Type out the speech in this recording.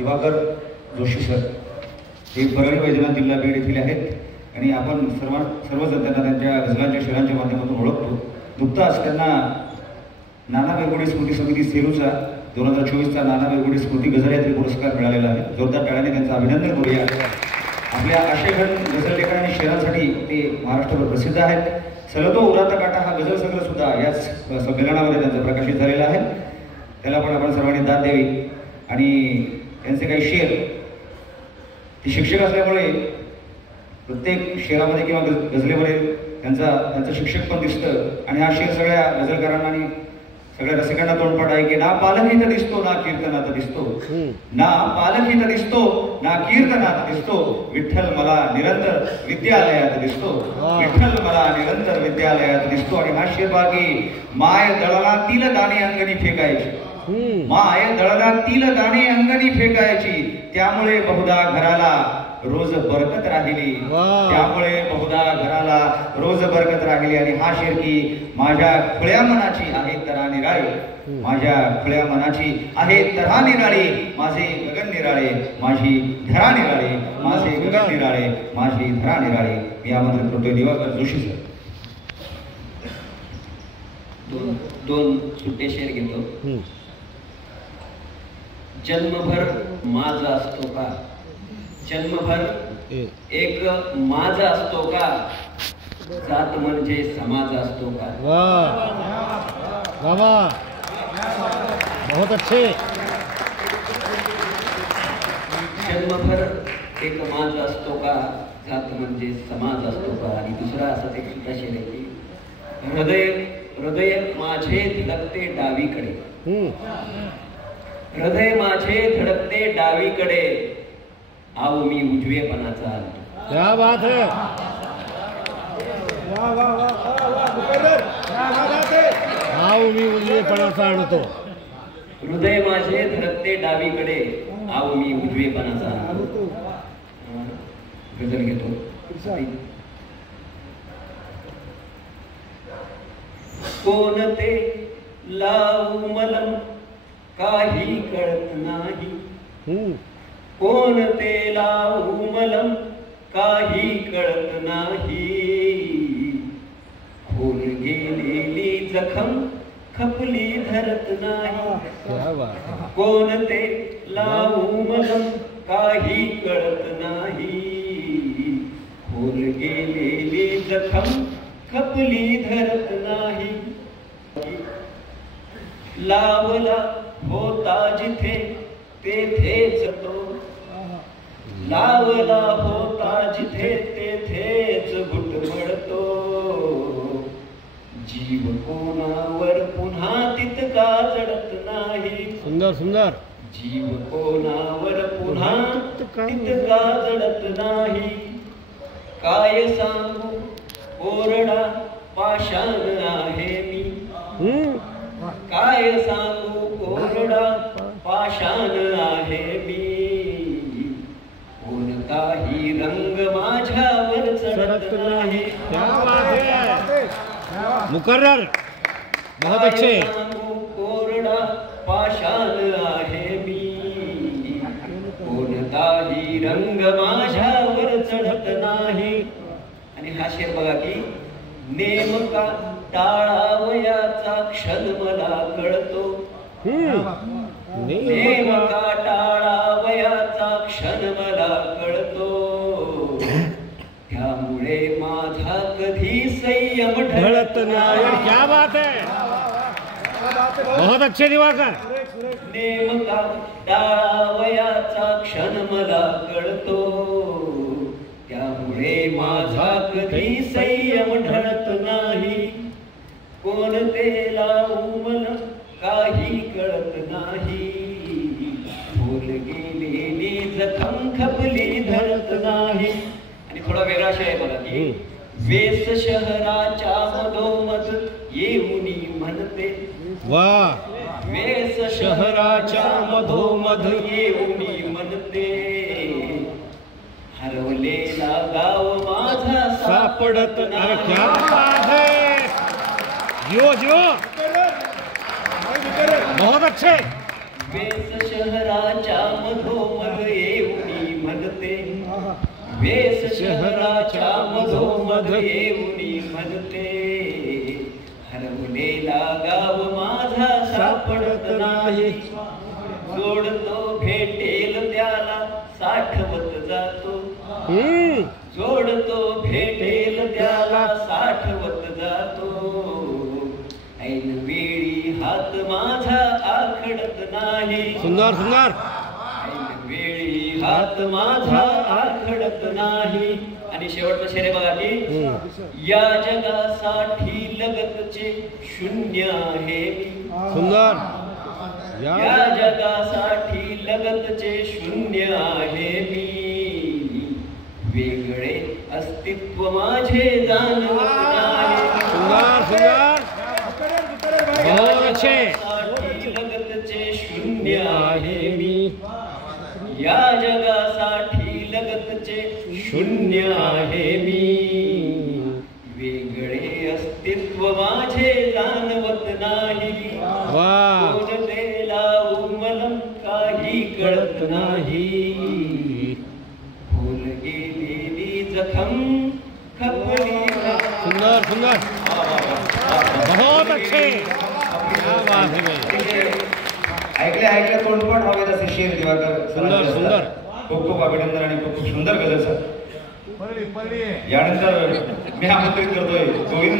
Diwakar Joshi sir हे परळी वैजनाथ जिल्हा बीड येथील आहेत आणि आपण सर्वजण त्यांना त्यांच्या गझलांच्या शेरांच्या माध्यमातून ओळखतो. नुकताच त्यांना नाना वेगोडे स्मृती समिती सेलूचा 2024चा नाना वेगोडे स्मृती गझलयात्री पुरस्कार मिळालेला आहे. जोरदार टाळ्याने त्यांचं अभिनंदन करूया. आपल्या आशेघन गझल लेखन आणि शेरांसाठी ते महाराष्ट्रभर प्रसिद्ध आहेत. सलतो उराता काटा हा गझल संग्रह सुद्धा याच संमेलनामध्ये त्यांचा प्रकाशित झालेला आहे. त्याला पण आपण सर्वांनी दाद द्यावी. आणि त्यांचे काही शेर ते शिक्षक असल्यामुळे प्रत्येक शेरामध्ये किंवा गझलेमध्ये त्यांचं शिक्षक पण दिसतं. आणि हा शेर सगळ्या गझलकारांना आणि सगळ्या रसिकांना तोंडपाठ आहे की ना पालक इथं दिसतो ना कीर्तनात दिसतो, ना पालक इथं दिसतो ना कीर्तनात दिसतो, विठ्ठल मला निरंतर विद्यालयात दिसतो, विठ्ठल मला निरंतर विद्यालयात दिसतो. आणि हा शेर बाकी माय दळणातील दाणे अंगणी फेकायची, माय दळणातील दाणे अंगणी फेकायची, त्यामुळे बहुधा घराला रोज बरकत राहिली, त्यामुळे बहुधा घराला रोज बरकत राहिली. आणि हा शेर की माझ्या खुळ्या मनाची आहे तरा निराळी, माझ्या खुळ्या मनाची आहे तरा निराळी, माझे गगन निराळे माझी धरा निराळे, माझे गगन निराळे माझी धरा निराळे. मी आमंत्रित करतोय दिवाकर जोशी सर. दोन सुट्टे शेर घेतो. जन्मभर माझा असतो का, जन्मभर एक माझा असतो का, जात म्हणजे समाज असतो का. वाह, बहुत अच्छे. जन्मभर एक माझा असतो का, जात म्हणजे समाज असतो का. आणि दुसरा असाच एक सुद्धा शेर आहे की हृदय हृदय माझे धडकते डावीकडे, हृदय माझे धडकते डावीकडे, आव मी उजवेपणाचा आणतो. क्या बात है. आव मी उजवेपणाचा आणतो. हृदय माझे धडकते डावीकडे, आव मी उजवेपणाचा आणतो. गझल घेतो. कोण ते लावू मलम काही कळत नाही, कोण ते लावू मलम काही कळत नाही, खोल गेलेली जखम खपली धरत नाही, कोण ते लावू मलम काही कळत नाही, खोल गेलेली जखम खपली धरत नाही. लावला होता जिथे तेथेच तो, लावला होता जिथे तेथेच घुटमळतो, जीव कोणावर पुन्हा तितका जडत नाही. सुंदर सुंदर. जीव कोणावर पुन्हा तितका जडत नाही. काय सांगू कोरडा पाषाण आहे मी, काय सांगू कोरडा पाषाण आहे मी, कोणताही रंग माझ्यावर चढत नाही. मुकर्रर. बहुत अच्छे. कोरडा पाषाण आहे मी, कोणताही रंग माझ्यावर चढत नाही. आणि हा शेर बघा की नेमका टाळावयाचा क्षण मला कळतो, नेमका टाळावयाचा क्षण मला कळतो, त्यामुळे माझा कधी संयम ढळत नाही. क्या बात है. बहुत अच्छे दिवाकर. नेमका टाळावयाचा क्षण मला कळतो, त्यामुळे माझा कधी संयम ढळत नाही. कोणते लावू मला काही कळत नाही, खोल गेलेली जखम खपली धरत नाही. आणि थोडा वेगळा शेर आहे बघा की वेस शहराच्या मधोमध येऊनी म्हणते, वेस शहराच्या मधोमध येऊनी म्हणते, हरवलेला गाव माझा सापडत नाही. क्या बात है. जियो जियो. बहुत अच्छे. वेस शहराच्या मधोमध वेस शहराच्या मधोमध येऊनी म्हणते हरवलेला गाव माझा सापडत नाही जोडतो भेटेल त्याला साठवत जातो जोडतो भेटेल त्याला साठवत जातो ऐन वेळी हात माझा आखडत नाही सुंदर सुंदर ऐन वेळी हात माझा आखडत नाही आणि शेवटचा शेर आहे बघा की या जगासाठी लगतचे शून्य आहे सुंदर या जगासाठी लगतचे शून्य आहे मी वेगळे अस्तित्व माझे जाणवत नाही सुंदर सुंदर बहुत अच्छे लगतचे शून्य आहे मी या जगासाठी लगतचे शून्य आहे मी वेगळे अस्तित्व माझे जाणवत नाही वाह कोण देला उमलम काही कळत नाही फुल गेलेली जखम खपली सुंदर सुंदर बहुत अच्छे क्या बात है भाई ऐकल्या तोंडपाठ व्हावेत असे शेर दिवाकर सुंदर सुंदर खूप खूप अभिनंदन आणि खूप खूप सुंदर गजल सर यानंतर मी आमंत्रित करतोय गोविंद